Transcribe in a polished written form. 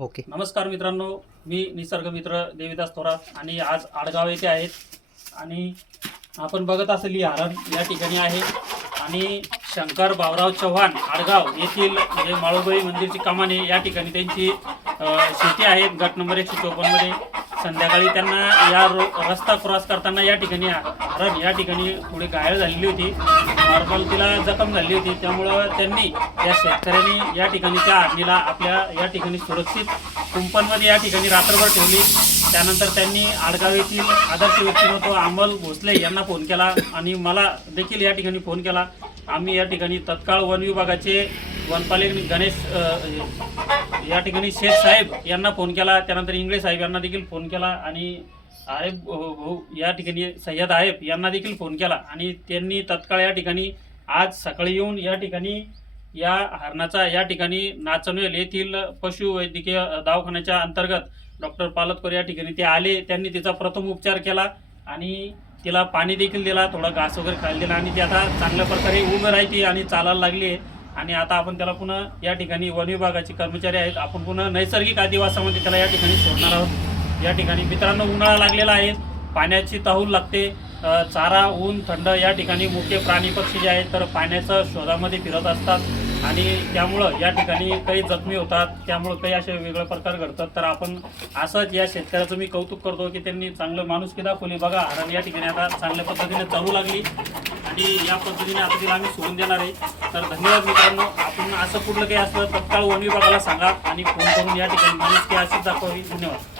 Okay. नमस्कार मित्रांनो, मी निसर्ग मित्र देविदास थोरात आणि आज आडगाव येथे आहेत आणि आपण बघत असलेली हरण या ठिकाणी आहे आणि शंकर बावराव चव्हाण आडगाव येथील जे माळोबाई मंदिरची कमान आहे या ठिकाणी त्यांची शेती आहे. गट नंबर 154 मध्ये संध्याकाळी त्यांना या रस्ता क्रॉस करताना या ठिकाणी हरण या ठिकाणी थोडी घायल झालेली होती, नॉर्मल तिला जखम झाली होती. त्यामुळं त्यांनी या शेतकऱ्यांनी या ठिकाणी त्या हरणीला आपल्या या ठिकाणी सुरक्षित कुंपणमध्ये या ठिकाणी रात्रभर ठेवली. त्यानंतर त्यांनी आडगाव येथील आदर्श व्यक्तिमत्व अमोल भोसले यांना फोन केला आणि मला देखील या ठिकाणी फोन केला. आम्ही या ठिकाणी तत्काळ वन विभागाचे वनपालिक गणेश या ठिकाणी शेख साहेब यांना फोन केला. त्यानंतर इंगळे साहेब यांना देखील फोन केला आणि आरेफ या ठिकाणी सय्यद आरेफ यांना देखील फोन केला आणि त्यांनी तत्काळ या ठिकाणी आज सकाळी येऊन या ठिकाणी या हरणाचा या ठिकाणी नाचनवेल येथील पशुवैद्यकीय दवाखान्याच्या अंतर्गत डॉक्टर पालतकर या ठिकाणी ते आले. त्यांनी तिचा प्रथम उपचार केला आणि तिला पाणी देखील दिला, थोडा घास वगैरे खायला दिला आणि ती आता चांगल्या प्रकारे उभं राहते आणि चालायला लागली आहे. आणि आता आपण त्याला पुन्हा या ठिकाणी वन विभागाचे कर्मचारी आहेत, आपण पुन्हा नैसर्गिक आदिवासामध्ये त्याला या ठिकाणी सोडणार आहोत. या ठिकाणी मित्रांनो उन्हाळा लागलेला आहे, पाण्याची तहूल लागते, चारा ऊन थंड या ठिकाणी मुख्य प्राणी पक्षी जे आहेत तर पाण्याच्या शोधामध्ये फिरत असतात आणि त्यामुळं या ठिकाणी काही जखमी होतात, त्यामुळं काही असे वेगळे प्रकार घडतात. तर आपण असंच या शेतकऱ्याचं मी कौतुक करतो की त्यांनी चांगलं माणुसकी दाखवली. बघा हरण या ठिकाणी आता चांगल्या पद्धतीने चालू लागली आणि या पद्धतीने आता तिला आम्ही सोडून देणार आहे. तर धन्यवाद मित्रांनो. आपण असं कुठलं काही असलं तत्काळ वन विभागाला सांगा आणि फोन करून या ठिकाणी माणुसकी अशीच दाखवावी. धन्यवाद.